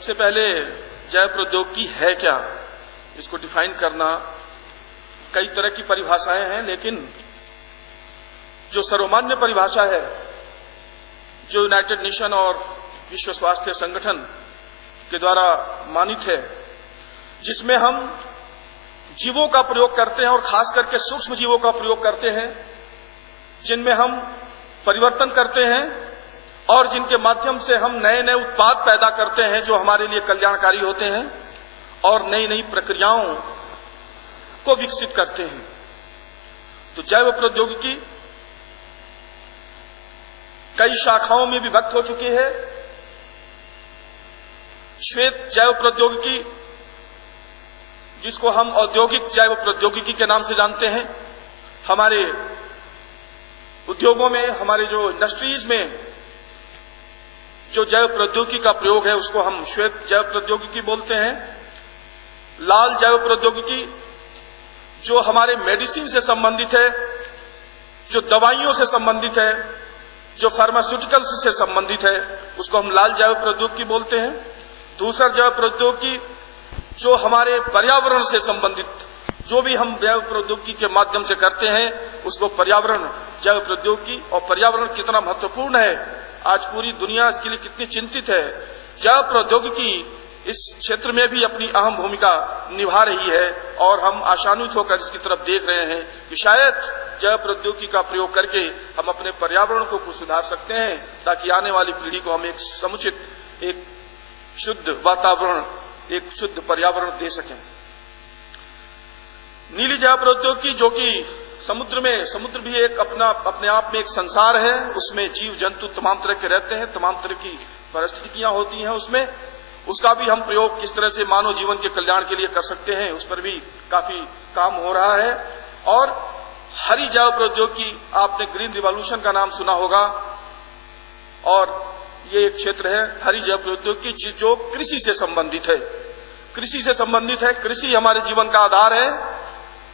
सबसे पहले जैव प्रौद्योगिकी है क्या, इसको डिफाइन करना, कई तरह की परिभाषाएं हैं, लेकिन जो सर्वमान्य परिभाषा है, जो यूनाइटेड नेशन और विश्व स्वास्थ्य संगठन के द्वारा मानित है, जिसमें हम जीवों का प्रयोग करते हैं और खास करके सूक्ष्म जीवों का प्रयोग करते हैं, जिनमें हम परिवर्तन करते हैं और जिनके माध्यम से हम नए नए उत्पाद पैदा करते हैं जो हमारे लिए कल्याणकारी होते हैं और नई नई प्रक्रियाओं को विकसित करते हैं। तो जैव प्रौद्योगिकी कई शाखाओं में विभक्त हो चुकी है। श्वेत जैव प्रौद्योगिकी, जिसको हम औद्योगिक जैव प्रौद्योगिकी के नाम से जानते हैं, हमारे उद्योगों में, हमारे जो इंडस्ट्रीज में जो जैव प्रौद्योगिकी का प्रयोग है उसको हम श्वेत जैव प्रौद्योगिकी बोलते हैं। लाल जैव प्रौद्योगिकी जो हमारे मेडिसिन से संबंधित है, जो दवाइयों से संबंधित है, जो फार्मास्यूटिकल्स से संबंधित है, उसको हम लाल जैव प्रौद्योगिकी बोलते हैं। दूसरा जैव प्रौद्योगिकी जो हमारे पर्यावरण से संबंधित, जो भी हम जैव प्रौद्योगिकी के माध्यम से करते हैं उसको पर्यावरण जैव प्रौद्योगिकी। और पर्यावरण कितना महत्वपूर्ण है, आज पूरी दुनिया इसके लिए कितनी चिंतित है। जैव प्रौद्योगिकी इस क्षेत्र में भी अपनी अहम भूमिका निभा रही है और हम आशान्वित होकर इसकी तरफ देख रहे हैं कि शायद जैव प्रौद्योगिकी का प्रयोग करके हम अपने पर्यावरण को कुछ सुधार सकते हैं, ताकि आने वाली पीढ़ी को हम एक समुचित, एक शुद्ध वातावरण, एक शुद्ध पर्यावरण दे सकें। नीली जैव प्रौद्योगिकी जो कि समुद्र भी एक अपने आप में एक संसार है, उसमें जीव जंतु तमाम तरह के रहते हैं, तमाम तरह की परिस्थितियां होती हैं उसमें, उसका भी हम प्रयोग किस तरह से मानव जीवन के कल्याण के लिए कर सकते हैं, उस पर भी काफी काम हो रहा है। और हरी जैव प्रौद्योगिकी, आपने ग्रीन रिवॉल्यूशन का नाम सुना होगा, और ये एक क्षेत्र है हरी जैव प्रौद्योगिकी जो कृषि से संबंधित है। कृषि से संबंधित है, कृषि हमारे जीवन का आधार है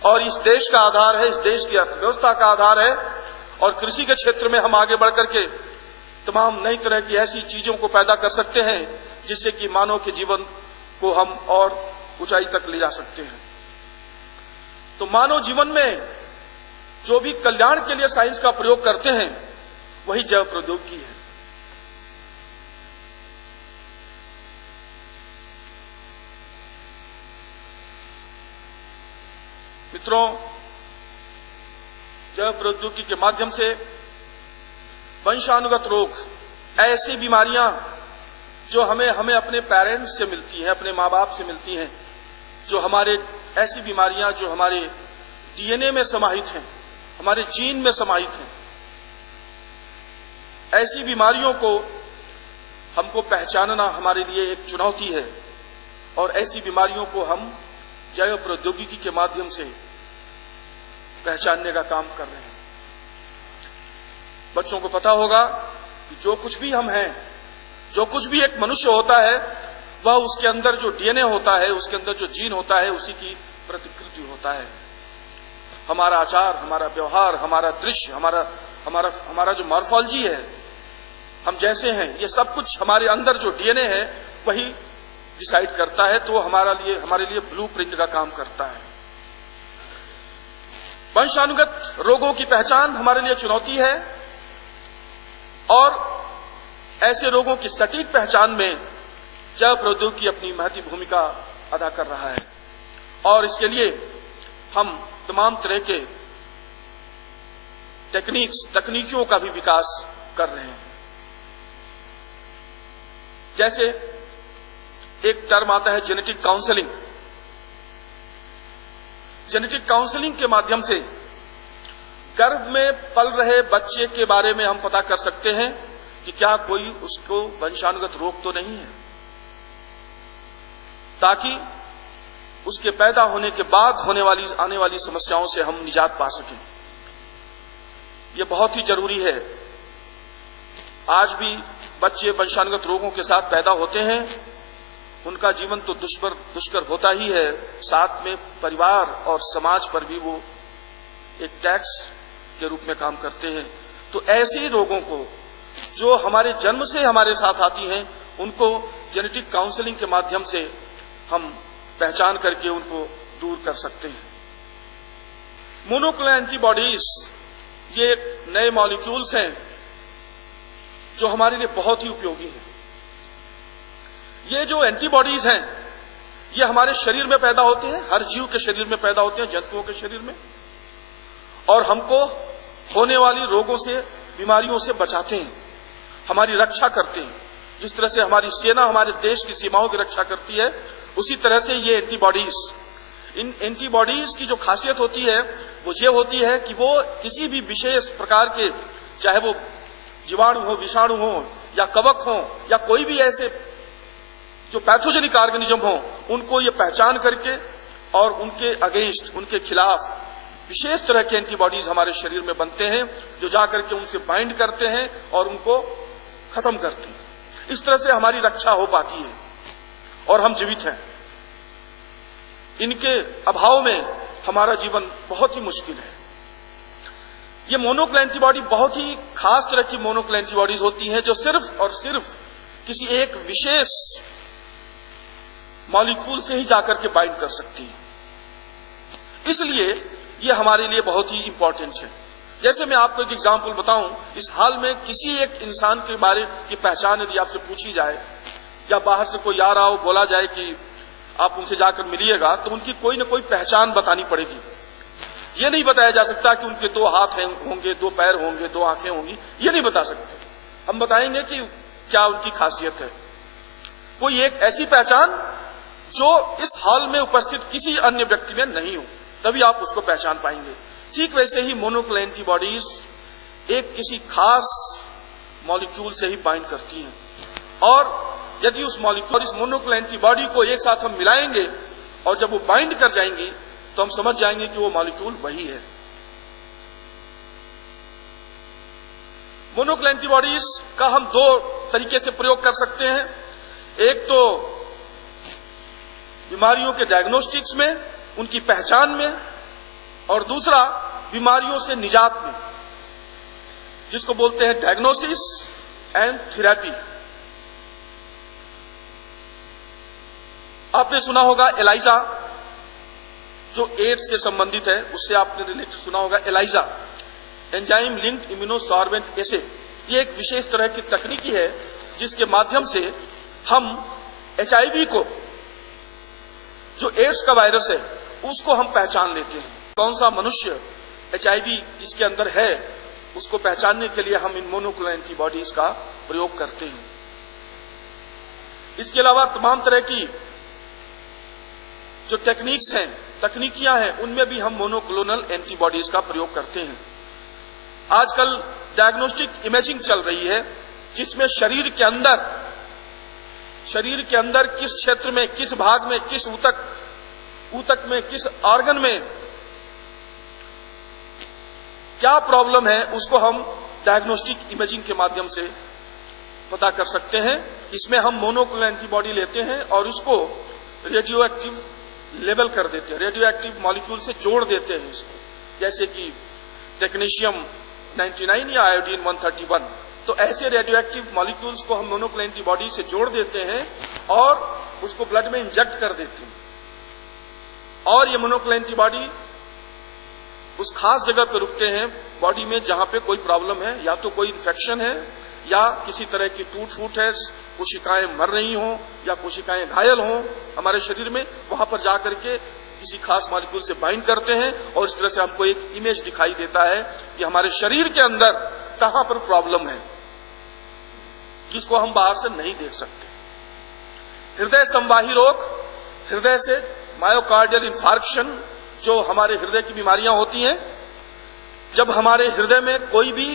और इस देश का आधार है, इस देश की अर्थव्यवस्था का आधार है। और कृषि के क्षेत्र में हम आगे बढ़कर के तमाम नई तरह की ऐसी चीजों को पैदा कर सकते हैं जिससे कि मानव के जीवन को हम और ऊंचाई तक ले जा सकते हैं। तो मानव जीवन में जो भी कल्याण के लिए साइंस का प्रयोग करते हैं वही जैव प्रौद्योगिकी है। मित्रों, जैव प्रौद्योगिकी के माध्यम से वंशानुगत रोग, ऐसी बीमारियां जो हमें अपने पेरेंट्स से मिलती हैं, अपने माँ बाप से मिलती हैं, जो हमारे ऐसी बीमारियां जो हमारे डीएनए में समाहित हैं, हमारे जीन में समाहित हैं, ऐसी बीमारियों को हमको पहचानना हमारे लिए एक चुनौती है। और ऐसी बीमारियों को हम जैव प्रौद्योगिकी के माध्यम से पहचानने का काम कर रहे हैं। बच्चों को पता होगा कि जो कुछ भी हम हैं, जो कुछ भी एक मनुष्य होता है, वह उसके अंदर जो डीएनए होता है, उसके अंदर जो जीन होता है, उसी की प्रतिकृति होता है। हमारा आचार, हमारा व्यवहार, हमारा दृश्य, हमारा जो मॉर्फोलॉजी है, हम जैसे हैं, ये सब कुछ हमारे अंदर जो डीएनए है वही डिसाइड करता है। तो हमारे लिए ब्लूप्रिंट का काम करता है। वंशानुगत रोगों की पहचान हमारे लिए चुनौती है और ऐसे रोगों की सटीक पहचान में जैव प्रौद्योगिकी अपनी महती भूमिका अदा कर रहा है। और इसके लिए हम तमाम तरह के तकनीकियों का भी विकास कर रहे हैं। जैसे एक टर्म आता है जेनेटिक काउंसलिंग। जेनेटिक काउंसलिंग के माध्यम से गर्भ में पल रहे बच्चे के बारे में हम पता कर सकते हैं कि क्या कोई उसको वंशानुगत रोग तो नहीं है, ताकि उसके पैदा होने के बाद आने वाली समस्याओं से हम निजात पा सकें। यह बहुत ही जरूरी है। आज भी बच्चे वंशानुगत रोगों के साथ पैदा होते हैं, उनका जीवन तो दुष्कर होता ही है, साथ में परिवार और समाज पर भी वो एक टैक्स के रूप में काम करते हैं। तो ऐसे रोगों को जो हमारे जन्म से हमारे साथ आती हैं, उनको जेनेटिक काउंसलिंग के माध्यम से हम पहचान करके उनको दूर कर सकते हैं। मोनोक्लोनल एंटीबॉडीज ये नए मॉलिक्यूल्स हैं जो हमारे लिए बहुत ही उपयोगी हैं। ये जो एंटीबॉडीज हैं ये हमारे शरीर में पैदा होते हैं, हर जीव के शरीर में पैदा होते हैं, जंतुओं के शरीर में, और हमको होने वाली रोगों से, बीमारियों से बचाते हैं, हमारी रक्षा करते हैं। जिस तरह से हमारी सेना हमारे देश की सीमाओं की रक्षा करती है, उसी तरह से ये एंटीबॉडीज, इन एंटीबॉडीज की जो खासियत होती है वो ये होती है कि वो किसी भी विशेष प्रकार के, चाहे वो जीवाणु हो, विषाणु हो या कवक हो या कोई भी ऐसे जो पैथोजेनिक ऑर्गेनिज्म हो, उनको ये पहचान करके और उनके अगेंस्ट, उनके खिलाफ विशेष तरह के एंटीबॉडीज हमारे शरीर में बनते हैं जो जाकर के उनसे बाइंड करते हैं और उनको खत्म करते हैं। इस तरह से हमारी रक्षा हो पाती है और हम जीवित हैं। इनके अभाव में हमारा जीवन बहुत ही मुश्किल है। ये मोनोक्लोनल एंटीबॉडी बहुत ही खास तरह की मोनोक्लोनल एंटीबॉडीज होती हैं जो सिर्फ और सिर्फ किसी एक विशेष मॉलिक्यूल से ही जाकर के बाइंड कर सकती है। इसलिए ये हमारे लिए बहुत ही इंपॉर्टेंट है। जैसे मैं आपको एक एग्जांपल बताऊं, इस हाल में किसी एक इंसान के बारे की पहचान यदि आपसे पूछी जाए या बाहर से कोई आ रहा हो, बोला जाए कि आप उनसे जाकर मिलिएगा, तो उनकी कोई ना कोई पहचान बतानी पड़ेगी। ये नहीं बताया जा सकता कि उनके 2 हाथ होंगे, 2 पैर होंगे, 2 आंखें होंगी, ये नहीं बता सकते। हम बताएंगे कि क्या उनकी खासियत है, कोई एक ऐसी पहचान जो इस हाल में उपस्थित किसी अन्य व्यक्ति में नहीं हो, तभी आप उसको पहचान पाएंगे। ठीक वैसे ही मोनोक्लोनल एंटीबॉडीज एक किसी खास मॉलिक्यूल से ही बाइंड करती हैं, और यदि उस मॉलिक्यूल, इस मोनोक्लोनल एंटीबॉडी को एक साथ हम मिलाएंगे और जब वो बाइंड कर जाएंगी तो हम समझ जाएंगे कि वो मॉलिक्यूल वही है। मोनोक्लोनल एंटीबॉडीज का हम 2 तरीके से प्रयोग कर सकते हैं। एक तो बीमारियों के डायग्नोस्टिक्स में, उनकी पहचान में, और दूसरा बीमारियों से निजात में, जिसको बोलते हैं डायग्नोसिस एंड थेरेपी। आपने सुना होगा एलाइजा, जो एड्स से संबंधित है, उससे आपने रिलेटेड सुना होगा एलाइजा, एंजाइम लिंक्ड इम्यूनोसॉर्बेंट एसे। ये एक विशेष तरह की तकनीकी है जिसके माध्यम से हम HIV को, जो एड्स का वायरस है, उसको हम पहचान लेते हैं। कौन सा मनुष्य HIV जिसके अंदर है, उसको पहचानने के लिए हम इन मोनोक्लोनल एंटीबॉडीज का प्रयोग करते हैं। इसके अलावा तमाम तरह की जो टेक्निक्स हैं, तकनीकियां हैं, उनमें भी हम मोनोक्लोनल एंटीबॉडीज का प्रयोग करते हैं। आजकल डायग्नोस्टिक इमेजिंग चल रही है, जिसमें शरीर के अंदर किस क्षेत्र में, किस भाग में, किस ऊतक में, किस ऑर्गन में क्या प्रॉब्लम है, उसको हम डायग्नोस्टिक इमेजिंग के माध्यम से पता कर सकते हैं। इसमें हम मोनोक्लोनल एंटीबॉडी लेते हैं और उसको रेडियो एक्टिव लेबल कर देते हैं, रेडियो एक्टिव मॉलिक्यूल से जोड़ देते हैं इसको, जैसे कि टेक्नीशियम 99 या आयोडीन 131। तो ऐसे रेडियो एक्टिव मॉलिक्यूल्स को हम मोनोक्लोनल एंटीबॉडी से जोड़ देते हैं और उसको ब्लड में इंजेक्ट कर देते हैं, और ये मोनोक्लोनल एंटीबॉडी उस खास जगह पे रुकते हैं बॉडी में जहां पे कोई प्रॉब्लम है, या तो कोई इन्फेक्शन है या किसी तरह की टूट फूट है, कोशिकाएं मर रही हों या कोशिकाएं घायल हों हमारे शरीर में, वहां पर जाकर के किसी खास मॉलिक्यूल से बाइंड करते हैं और इस तरह से हमको एक इमेज दिखाई देता है कि हमारे शरीर के अंदर कहां पर प्रॉब्लम है, जिसको हम बाहर से नहीं देख सकते। हृदय संवाही रोग, हृदय से मायोकार्डियल इंफार्क्शन, जो हमारे हृदय की बीमारियां होती हैं, जब हमारे हृदय में कोई भी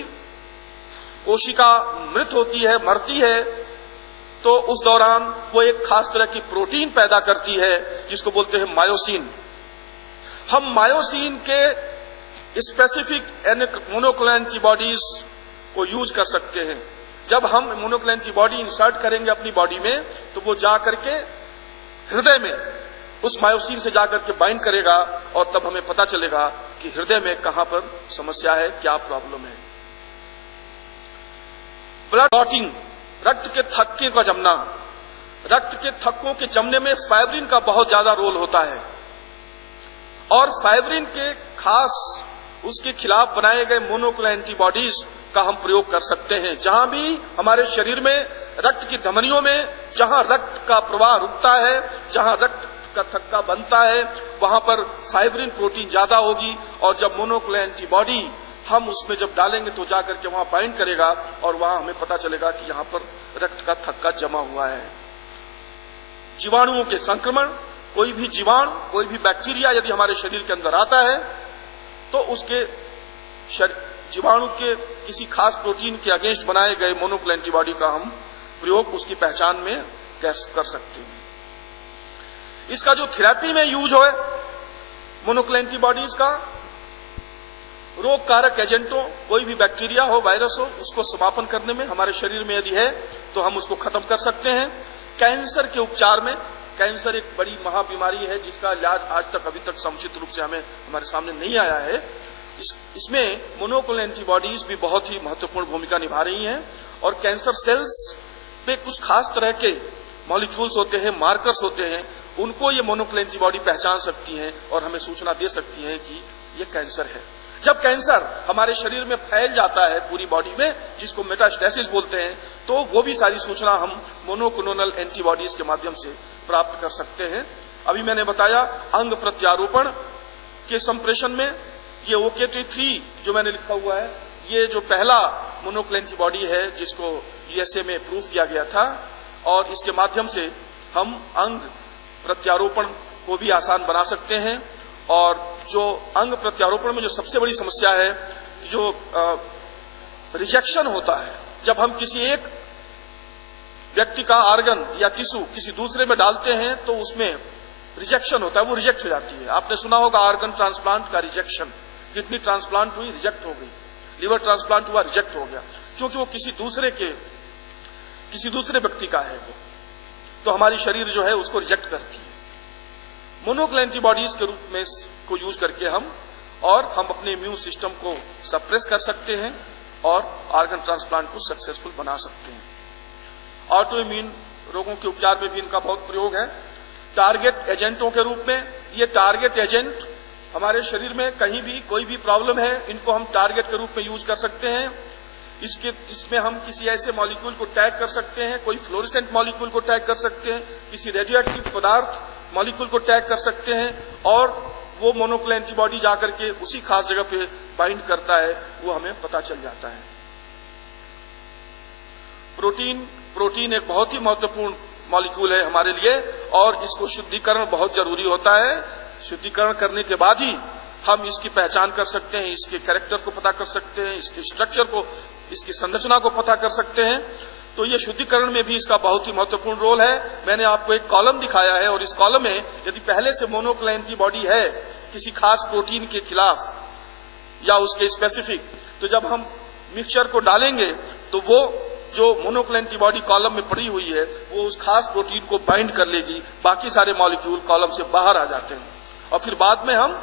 कोशिका मृत होती है, मरती है, तो उस दौरान वो एक खास तरह की प्रोटीन पैदा करती है जिसको बोलते हैं मायोसिन। हम मायोसिन के स्पेसिफिक मोनोक्लोनल एंटीबॉडीज को यूज कर सकते हैं। जब हम मोनोक्लोनल एंटीबॉडी इंसर्ट करेंगे अपनी बॉडी में, तो वो जा करके हृदय में उस मायोसिन से जाकर के बाइंड करेगा और तब हमें पता चलेगा कि हृदय में कहां पर समस्या है, क्या प्रॉब्लम है। ब्लड क्लॉटिंग, रक्त के थक्के का जमना, रक्त के थक्कों के जमने में फाइब्रिन का बहुत ज्यादा रोल होता है और फाइब्रिन के खास उसके खिलाफ बनाए गए मोनोक्लोनल एंटीबॉडीज का हम प्रयोग कर सकते हैं। जहां भी हमारे शरीर में रक्त की धमनियों में जहां रक्त का प्रवाह रुकता है, जहां रक्त का थक्का बनता है, वहां पर फाइब्रिन प्रोटीन ज्यादा होगी और जब मोनोक्लोनल एंटीबॉडी हम उसमें जब डालेंगे तो जाकर के वहां बाइंड करेगा और वहां हमें पता चलेगा कि यहां पर रक्त का थक्का जमा हुआ है। जीवाणुओं के संक्रमण, कोई भी जीवाणु, कोई भी बैक्टीरिया यदि हमारे शरीर के अंदर आता है तो उसके जीवाणु के किसी खास प्रोटीन के अगेंस्ट बनाए गए मोनोक्लोनल एंटीबॉडी का हम प्रयोग उसकी पहचान में कर सकते हैं। इसका जो थेरेपी में यूज हो मोनोक्लोनल एंटीबॉडीज का, रोग कारक एजेंटों, कोई भी बैक्टीरिया हो, वायरस हो, उसको समापन करने में हमारे शरीर में यदि है तो हम उसको खत्म कर सकते हैं। कैंसर के उपचार में, कैंसर एक बड़ी महाबीमारी है जिसका इलाज आज तक अभी तक समुचित रूप से हमारे सामने नहीं आया है। इसमें मोनोक्लोनल एंटीबॉडीज भी बहुत ही महत्वपूर्ण भूमिका निभा रही हैं और कैंसर सेल्स पे कुछ खास तरह के मॉलिक्यूल्स होते हैं, मार्कर्स होते हैं, उनको ये मोनोक्लोनल एंटीबॉडी पहचान सकती हैं और हमें सूचना दे सकती है कि ये कैंसर है। जब कैंसर हमारे शरीर में फैल जाता है पूरी बॉडी में, जिसको मेटास्टेसिस बोलते हैं, तो वो भी सारी सूचना हम मोनोक्लोनल एंटीबॉडीज के माध्यम से प्राप्त कर सकते हैं। अभी मैंने बताया अंग प्रत्यारोपण के संप्रेषण में ये OKT3 जो मैंने लिखा हुआ है, ये जो पहला मोनोक्लोनल एंटीबॉडी है जिसको USA में प्रूव किया गया था और इसके माध्यम से हम अंग प्रत्यारोपण को भी आसान बना सकते हैं। और जो अंग प्रत्यारोपण में जो सबसे बड़ी समस्या है, जो रिजेक्शन होता है, जब हम किसी एक व्यक्ति का आर्गन या टिश्यू किसी दूसरे में डालते हैं तो उसमें रिजेक्शन होता है, वो रिजेक्ट हो जाती है। आपने सुना होगा आर्गन ट्रांसप्लांट का रिजेक्शन, किडनी ट्रांसप्लांट हुई, रिजेक्ट हो गई, लिवर ट्रांसप्लांट हुआ, रिजेक्ट हो गया, क्योंकि वो किसी दूसरे व्यक्ति का है, वो तो हमारी शरीर जो है उसको रिजेक्ट करती है। मोनोक्लोनल एंटीबॉडीज के रूप में को यूज करके हम अपने इम्यून सिस्टम को सप्रेस कर सकते हैं और आर्गन ट्रांसप्लांट को सक्सेसफुल बना सकते हैं। ऑटो इम्यून रोगों के उपचार में भी इनका बहुत प्रयोग है। टारगेट एजेंटों के रूप में, ये टारगेट एजेंट हमारे शरीर में कहीं भी कोई भी प्रॉब्लम है, इनको हम टारगेट के रूप में यूज कर सकते हैं। इसमें हम किसी ऐसे मॉलिक्यूल को टैग कर सकते हैं, कोई फ्लोरेसेंट मॉलिक्यूल को टैग कर सकते हैं, किसी रेडियो एक्टिव पदार्थ मॉलिक्यूल को टैग कर सकते हैं और वो मोनोक्लोनल एंटीबॉडी जाकर के उसी खास जगह पे बाइंड करता है, वो हमें पता चल जाता है। प्रोटीन एक बहुत ही महत्वपूर्ण मॉलिक्यूल है हमारे लिए और इसको शुद्धिकरण बहुत जरूरी होता है। शुद्धिकरण करने के बाद ही हम इसकी पहचान कर सकते हैं, इसके कैरेक्टर को पता कर सकते हैं, इसके स्ट्रक्चर को, इसकी संरचना को पता कर सकते हैं। तो ये शुद्धिकरण में भी इसका बहुत ही महत्वपूर्ण रोल है। मैंने आपको एक कॉलम दिखाया है और इस कॉलम में यदि पहले से मोनोक्लोनल एंटीबॉडी है किसी खास प्रोटीन के खिलाफ या उसके स्पेसिफिक, तो जब हम मिक्सचर को डालेंगे तो वो जो मोनोक्लोनल एंटीबॉडी कॉलम में पड़ी हुई है वो उस खास प्रोटीन को बाइंड कर लेगी, बाकी सारे मॉलिक्यूल कॉलम से बाहर आ जाते हैं और फिर बाद में हम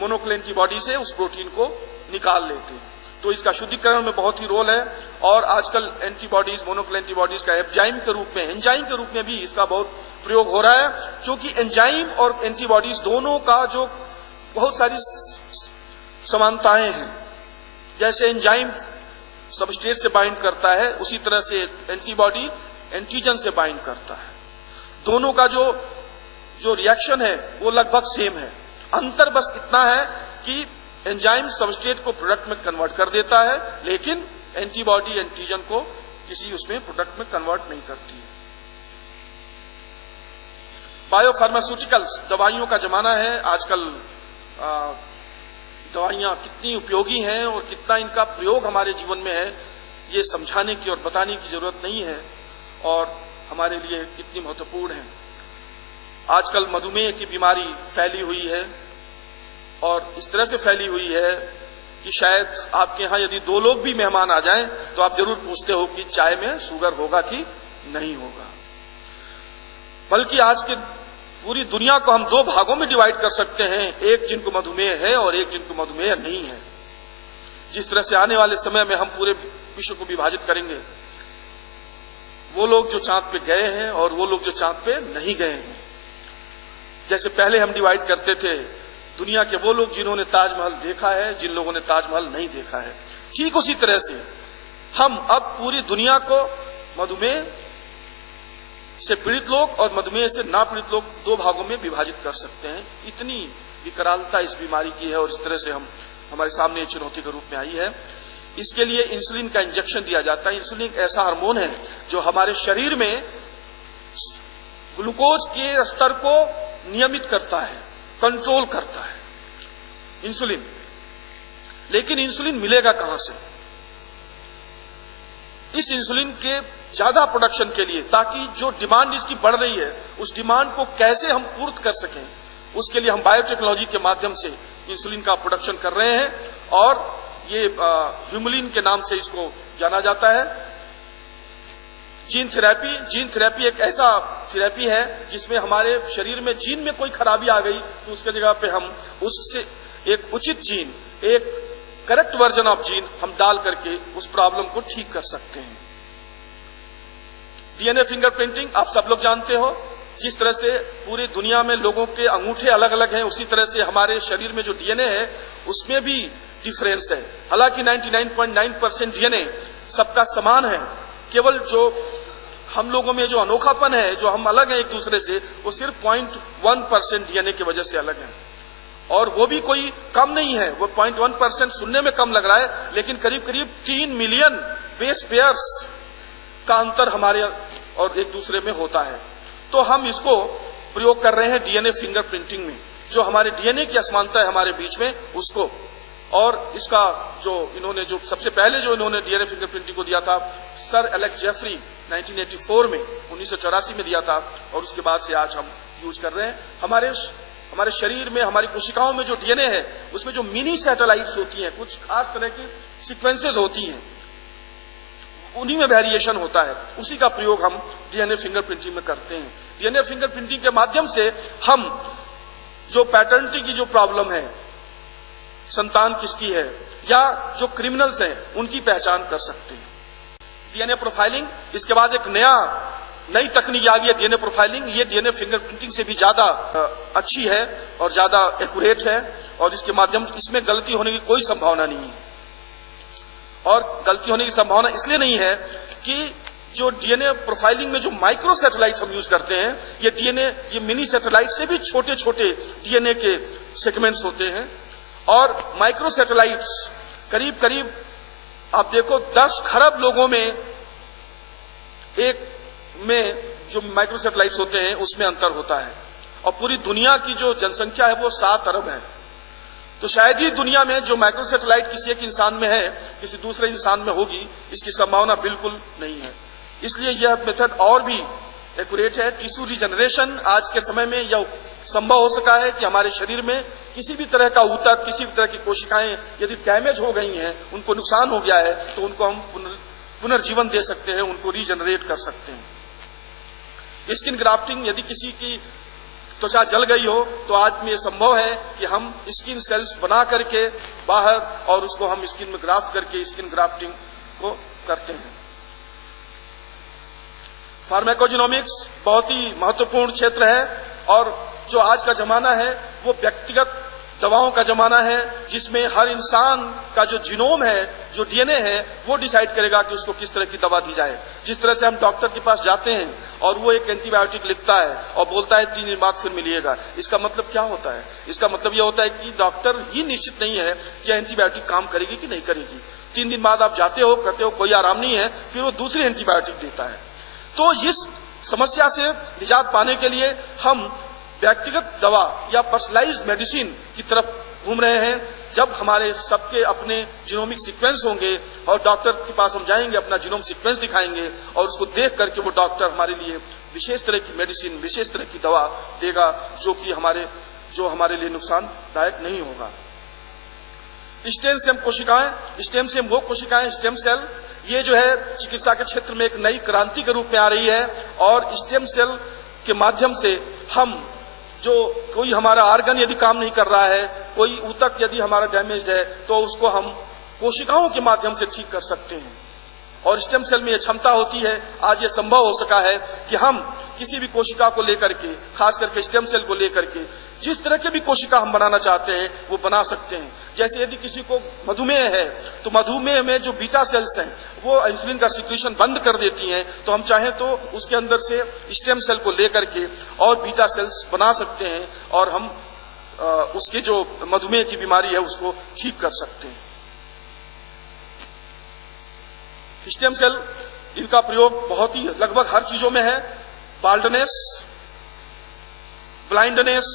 मोनोक्लोनल एंटीबॉडी से उस प्रोटीन को निकाल लेते हैं। तो इसका शुद्धिकरण में बहुत ही रोल है और आजकल एंटीबॉडीज, मोनोक्लोनल एंटीबॉडीज का एंजाइम के रूप में भी इसका बहुत प्रयोग हो रहा है, क्योंकि एंजाइम और एंटीबॉडीज दोनों का जो बहुत सारी समानताएं हैं। जैसे एंजाइम सबस्ट्रेट से बाइंड करता है, उसी तरह से एंटीबॉडी एंटीजन से बाइंड करता है। दोनों का जो रिएक्शन है वो लगभग सेम है। अंतर बस इतना है कि एंजाइम सबस्ट्रेट को प्रोडक्ट में कन्वर्ट कर देता है, लेकिन एंटीबॉडी एंटीजन को किसी उसमें प्रोडक्ट में कन्वर्ट नहीं करती है। बायोफार्मास्यूटिकल्स, दवाइयों का जमाना है आजकल। दवाइयां कितनी उपयोगी हैं और कितना इनका प्रयोग हमारे जीवन में है, ये समझाने की और बताने की जरूरत नहीं है और हमारे लिए कितनी महत्वपूर्ण है। आजकल मधुमेह की बीमारी फैली हुई है और इस तरह से फैली हुई है कि शायद आपके यहाँ यदि 2 लोग भी मेहमान आ जाएं तो आप जरूर पूछते हो कि चाय में शुगर होगा कि नहीं होगा। बल्कि आज के पूरी दुनिया को हम 2 भागों में डिवाइड कर सकते हैं, एक जिनको मधुमेह है और एक जिनको मधुमेह नहीं है। जिस तरह से आने वाले समय में हम पूरे विश्व को विभाजित करेंगे, वो लोग जो चांद पे गए हैं और वो लोग जो चांद पे नहीं गए हैं। जैसे पहले हम डिवाइड करते थे दुनिया के वो लोग जिन्होंने ताजमहल देखा है, जिन लोगों ने ताजमहल नहीं देखा है, ठीक उसी तरह से हम अब पूरी दुनिया को मधुमेह से पीड़ित लोग और मधुमेह से ना पीड़ित लोग दो भागों में विभाजित कर सकते हैं। इतनी विकरालता इस बीमारी की है और इस तरह से हमारे सामने ये चुनौती के रूप में आई है। इसके लिए इंसुलिन का इंजेक्शन दिया जाता है। इंसुलिन एक ऐसा हार्मोन है जो हमारे शरीर में ग्लूकोज के स्तर को नियमित करता है, कंट्रोल करता है इंसुलिन। लेकिन इंसुलिन मिलेगा कहां से? इस इंसुलिन के ज्यादा प्रोडक्शन के लिए, ताकि जो डिमांड इसकी बढ़ रही है उस डिमांड को कैसे हम पूर्त कर सकें, उसके लिए हम बायोटेक्नोलॉजी के माध्यम से इंसुलिन का प्रोडक्शन कर रहे हैं और ये ह्यूमुलिन के नाम से इसको जाना जाता है। जीन थेरेपी एक ऐसा थेरेपी है जिसमें हमारे शरीर में जीन में कोई खराबी आ गई तो उसके जगह पे हम उससे एक उचित जीन, एक करेक्ट वर्जन ऑफ जीन हम डाल करके उस प्रॉब्लम को ठीक कर सकते हैं। डीएनए फिंगरप्रिंटिंग आप सब लोग जानते हो। जिस तरह से पूरी दुनिया में लोगों के अंगूठे अलग अलग हैं, उसी तरह से हमारे शरीर में जो डीएनए है उसमें भी डिफरेंस है। हालांकि 99.9% डीएनए सबका समान है, केवल जो हम लोगों में जो अनोखापन है, जो हम अलग हैं एक दूसरे से, वो सिर्फ 0.1% डीएनए की वजह से अलग है। और वो भी कोई कम नहीं है, वो 0.1% सुनने में कम लग रहा है, लेकिन करीब करीब 3 मिलियन बेस पेयर्स का अंतर हमारे और एक दूसरे में होता है। तो हम इसको प्रयोग कर रहे हैं डीएनए फिंगरप्रिंटिंग में, जो हमारे डीएनए की असमानता है हमारे बीच में उसको। और इसका जो इन्होंने जो सबसे पहले जो इन्होंने डीएनए फिंगरप्रिंटिंग को दिया था सर एलेक्स जेफरी 1984 में 1984 में दिया था, और उसके बाद से आज हम यूज कर रहे हैं। हमारे शरीर में, हमारी कोशिकाओं में जो डीएनए है उसमें जो मिनी सैटेलाइट्स होती हैं, कुछ खास तरह की सीक्वेंसेस होती हैं, उन्हीं में वेरिएशन होता है। उसी का प्रयोग हम डीएनए फिंगरप्रिंटिंग में करते हैं। डीएनए फिंगरप्रिंटिंग के माध्यम से हम जो पैटर्निटी की जो प्रॉब्लम है, संतान किसकी है, या जो क्रिमिनल्स हैं उनकी पहचान कर सकते हैं। डीएनए प्रोफाइलिंग, इसके बाद एक नई तकनीक आ गई है डीएनए प्रोफाइलिंग। ये डीएनए फिंगरप्रिंटिंग से भी ज्यादा अच्छी है और ज्यादा एक्यूरेट है, और इसके माध्यम इसमें गलती होने की कोई संभावना नहीं है। और गलती होने की संभावना इसलिए नहीं है कि जो डीएनए प्रोफाइलिंग में जो माइक्रो सैटेलाइट हम यूज करते हैं, ये मिनी सैटेलाइट से भी छोटे छोटे डीएनए के सेगमेंट्स होते हैं। और माइक्रो सैटेलाइट्स करीब करीब आप देखो 10 खरब लोगों में जो माइक्रो सैटेलाइट्स होते हैं उसमें अंतर होता है, और पूरी दुनिया की जो जनसंख्या है वो 7 अरब है। तो शायद ही दुनिया में जो माइक्रो सैटेलाइट किसी एक इंसान में है किसी दूसरे इंसान में होगी, इसकी संभावना बिल्कुल नहीं है। इसलिए यह मेथड और भी एक्यूरेट है। टिश्यू रिजनरेशन आज के समय में यह संभव हो सका है कि हमारे शरीर में किसी भी तरह का ऊतक, किसी भी तरह की कोशिकाएं यदि डैमेज हो गई हैं, उनको नुकसान हो गया है, तो उनको हम पुनर्जीवन दे सकते हैं, उनको रीजनरेट कर सकते हैं। स्किन ग्राफ्टिंग, यदि किसी की त्वचा जल गई हो तो आज में यह संभव है कि हम स्किन सेल्स बना करके बाहर और उसको हम स्किन में ग्राफ्ट करके स्किन ग्राफ्टिंग को करते हैं। फार्माकोजेनोमिक्स बहुत ही महत्वपूर्ण क्षेत्र है, और जो आज का जमाना है वो व्यक्तिगत दवाओं का जमाना है, जिसमें हर इंसान का जो जीनोम है, जो डीएनए है, वो डिसाइड करेगा कि उसको किस तरह की दवा दी जाए। जिस तरह से हम डॉक्टर के पास जाते हैं और वो एक एंटीबायोटिक लिखता है और बोलता है 3 दिन बाद फिर मिलिएगा, इसका मतलब क्या होता है? इसका मतलब यह होता है कि डॉक्टर ही निश्चित नहीं है कि एंटीबायोटिक काम करेगी कि नहीं करेगी। 3 दिन बाद आप जाते हो, करते हो, कोई आराम नहीं है, फिर वो दूसरी एंटीबायोटिक देता है। तो इस समस्या से निजात पाने के लिए हम व्यक्तिगत दवा या पर्सनलाइज्ड मेडिसिन की तरफ घूम रहे हैं। जब हमारे सबके अपने जीनोमिक सीक्वेंस होंगे और डॉक्टर के पास हम जाएंगे, अपना जीनोम सीक्वेंस दिखाएंगे और उसको देख करके वो डॉक्टर हमारे लिए विशेष तरह की मेडिसिन, विशेष तरह की दवा देगा जो कि हमारे लिए नुकसानदायक नहीं होगा। स्टेम सेल कोशिकाएं, स्टेम सेल वो कोशिकाएं, स्टेम सेल, ये जो है चिकित्सा के क्षेत्र में एक नई क्रांति के रूप में आ रही है। और स्टेम सेल के माध्यम से हम जो कोई हमारा आर्गन यदि काम नहीं कर रहा है, कोई ऊतक यदि हमारा डैमेज्ड है, तो उसको हम कोशिकाओं के माध्यम से ठीक कर सकते हैं। और स्टेम सेल में यह क्षमता होती है, आज ये संभव हो सका है कि हम किसी भी कोशिका को लेकर के, खास करके स्टेम सेल को लेकर के, जिस तरह के भी कोशिका हम बनाना चाहते हैं वो बना सकते हैं। जैसे यदि किसी को मधुमेह है तो मधुमेह में जो बीटा सेल्स हैं वो इंसुलिन का सिक्रीशन बंद कर देती हैं, तो हम चाहें तो उसके अंदर से स्टेम सेल को लेकर के और बीटा सेल्स बना सकते हैं और हम उसके जो मधुमेह की बीमारी है उसको ठीक कर सकते हैं। स्टेम सेल इनका प्रयोग बहुत ही लगभग हर चीजों में है। बाल्डनेस, ब्लाइंडनेस,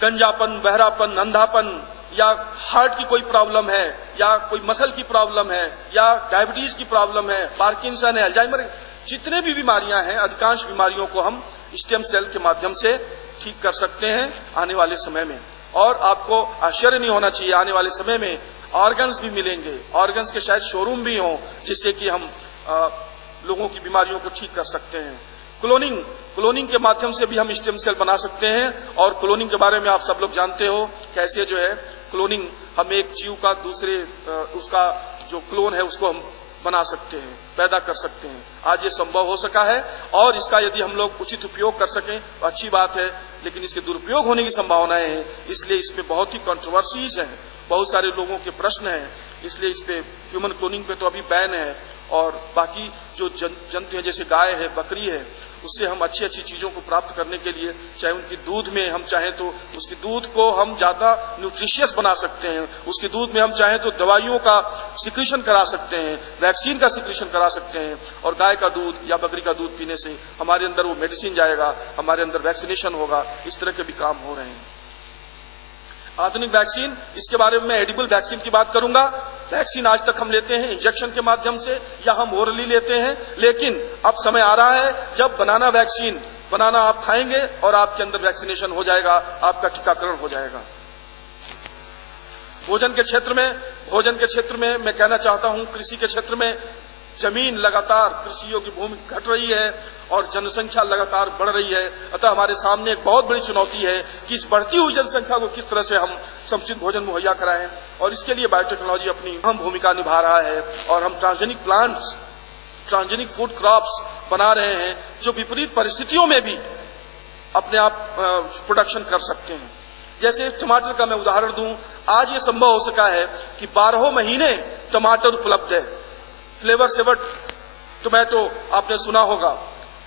गंजापन, बहरापन, अंधापन, या हार्ट की कोई प्रॉब्लम है, या कोई मसल की प्रॉब्लम है, या डायबिटीज की प्रॉब्लम है, पार्किंसन है, अल्जाइमर, जितने भी बीमारियां हैं, अधिकांश बीमारियों को हम स्टेम सेल के माध्यम से ठीक कर सकते हैं आने वाले समय में। और आपको आश्चर्य नहीं होना चाहिए, आने वाले समय में ऑर्गन्स भी मिलेंगे, ऑर्गन्स के शायद शोरूम भी हों, जिससे कि हम लोगों की बीमारियों को ठीक कर सकते हैं। क्लोनिंग के माध्यम से भी हम स्टेम सेल बना सकते हैं। और क्लोनिंग के बारे में आप सब लोग जानते हो कैसे जो है क्लोनिंग, हम एक जीव का दूसरे उसका जो क्लोन है उसको हम बना सकते हैं, पैदा कर सकते हैं। आज ये संभव हो सका है और इसका यदि हम लोग उचित उपयोग कर सकें तो अच्छी बात है, लेकिन इसके दुरुपयोग होने की संभावनाएं हैं। इसलिए इसमें बहुत ही कंट्रोवर्सीज हैं, बहुत सारे लोगों के प्रश्न हैं, इसलिए इस पे ह्यूमन क्लोनिंग पे तो अभी बैन है। और बाकी जो जंतु है जैसे गाय है, बकरी है, उससे हम अच्छी चीजों को प्राप्त करने के लिए, चाहे उनकी दूध में हम चाहें तो उसके दूध को हम ज्यादा न्यूट्रिशियस बना सकते हैं, उसके दूध में हम चाहें तो दवाइयों का सिक्रीशन करा सकते हैं, वैक्सीन का सिक्रीशन करा सकते हैं। और गाय का दूध या बकरी का दूध पीने से हमारे अंदर वो मेडिसिन जाएगा, हमारे अंदर वैक्सीनेशन होगा। इस तरह के भी काम हो रहे हैं। आधुनिक वैक्सीन, इसके बारे में मैं एडिबल वैक्सीन की बात करूंगा। वैक्सीन आज तक हम लेते हैं इंजेक्शन के माध्यम से या हम ओरली लेते हैं, लेकिन अब समय आ रहा है जब बनाना वैक्सीन, बनाना आप खाएंगे और आपके अंदर वैक्सीनेशन हो जाएगा, आपका टीकाकरण हो जाएगा। भोजन के क्षेत्र में मैं कहना चाहता हूं, कृषि के क्षेत्र में जमीन लगातार, कृषि योग्य भूमि घट रही है और जनसंख्या लगातार बढ़ रही है। अतः हमारे सामने एक बहुत बड़ी चुनौती है कि इस बढ़ती हुई जनसंख्या को किस तरह से हम समुचित भोजन मुहैया कराएं, और इसके लिए बायोटेक्नोलॉजी अपनी अहम भूमिका निभा रहा है। और हम transgenic plants, transgenic food crops बना रहे हैं जो विपरीत परिस्थितियों में भी अपने आप प्रोडक्शन कर सकते हैं। जैसे टमाटर का मैं उदाहरण दूं, आज ये संभव हो सका है कि 12 महीने टमाटर उपलब्ध है। फ्लेवर सेवर्ड टोमेटो आपने सुना होगा,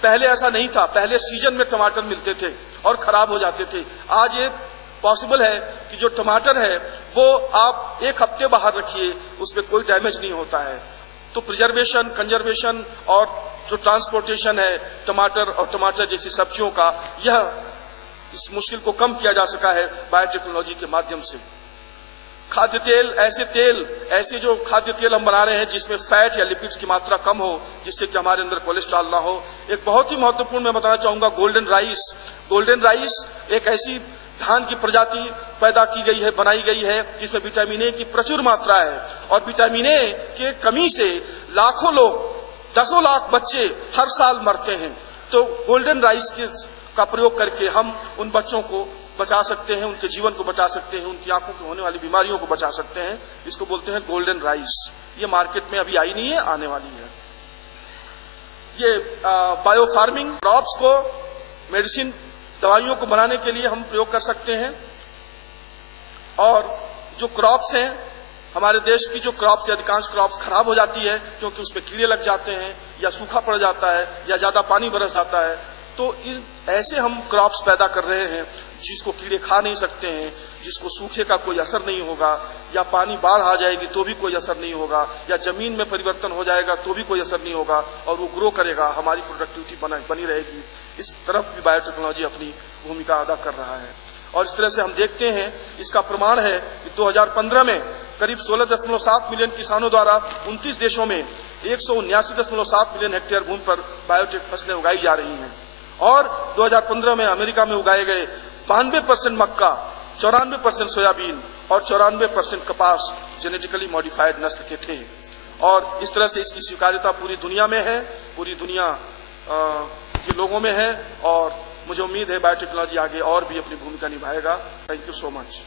पहले ऐसा नहीं था, पहले सीजन में टमाटर मिलते थे और खराब हो जाते थे। आज ये पॉसिबल है कि जो टमाटर है वो आप 1 हफ्ते बाहर रखिए, उसमें कोई डैमेज नहीं होता है। तो प्रिजर्वेशन, कंजर्वेशन और जो ट्रांसपोर्टेशन है टमाटर और टमाटर जैसी सब्जियों का, यह इस मुश्किल को कम किया जा सका है बायोटेक्नोलॉजी के माध्यम से। खाद्य तेल, ऐसे जो खाद्य तेल हम बना रहे हैं जिसमें फैट या लिपिड्स की मात्रा कम हो, जिससे कि हमारे अंदर कोलेस्ट्रॉल ना हो। एक बहुत ही महत्वपूर्ण मैं बताना चाहूंगा, गोल्डन राइस एक ऐसी धान की प्रजाति पैदा की गई है, बनाई गई है, जिसमें विटामिन ए की प्रचुर मात्रा है। और विटामिन ए के कमी से लाखों लोग, 10 लाख बच्चे हर साल मरते हैं। तो गोल्डन राइस का प्रयोग करके हम उन बच्चों को बचा सकते हैं, उनके जीवन को बचा सकते हैं, उनकी आंखों को होने वाली बीमारियों को बचा सकते हैं। इसको बोलते हैं गोल्डन राइस। ये मार्केट में अभी आई नहीं है, आने वाली है। ये बायो फार्मिंग, क्रॉप्स को मेडिसिन, दवाइयों को बनाने के लिए हम प्रयोग कर सकते हैं। और जो क्रॉप्स हैं, हमारे देश की जो क्रॉप्स है, अधिकांश क्रॉप्स खराब हो जाती है क्योंकि उसमें कीड़े लग जाते हैं, या सूखा पड़ जाता है, या ज्यादा पानी बरस जाता है। तो ऐसे हम क्रॉप्स पैदा कर रहे हैं जिसको कीड़े खा नहीं सकते हैं, जिसको सूखे का कोई असर नहीं होगा, या पानी बाढ़ आ जाएगी तो भी कोई असर नहीं होगा, या जमीन में परिवर्तन हो जाएगा तो भी कोई असर नहीं होगा, और वो ग्रो करेगा, हमारी प्रोडक्टिविटी बनी रहेगी। इस तरफ भी बायोटेक्नोलॉजी अपनी भूमिका अदा कर रहा है। और इस तरह से हम देखते हैं, इसका प्रमाण है कि 2015 में करीब 16.7 मिलियन किसानों द्वारा 29 देशों में 179.7 मिलियन हेक्टेयर भूमि पर बायोटेक फसलें उगाई जा रही हैं। और 2015 में अमेरिका में उगाए गए 92% मक्का, 94% सोयाबीन और 94% कपास जेनेटिकली मॉडिफाइड नस्ल के थे। और इस तरह से इसकी स्वीकार्यता पूरी दुनिया में है, पूरी दुनिया के लोगों में है। और मुझे उम्मीद है बायोटेक्नोलॉजी आगे और भी अपनी भूमिका निभाएगा। Thank you so much.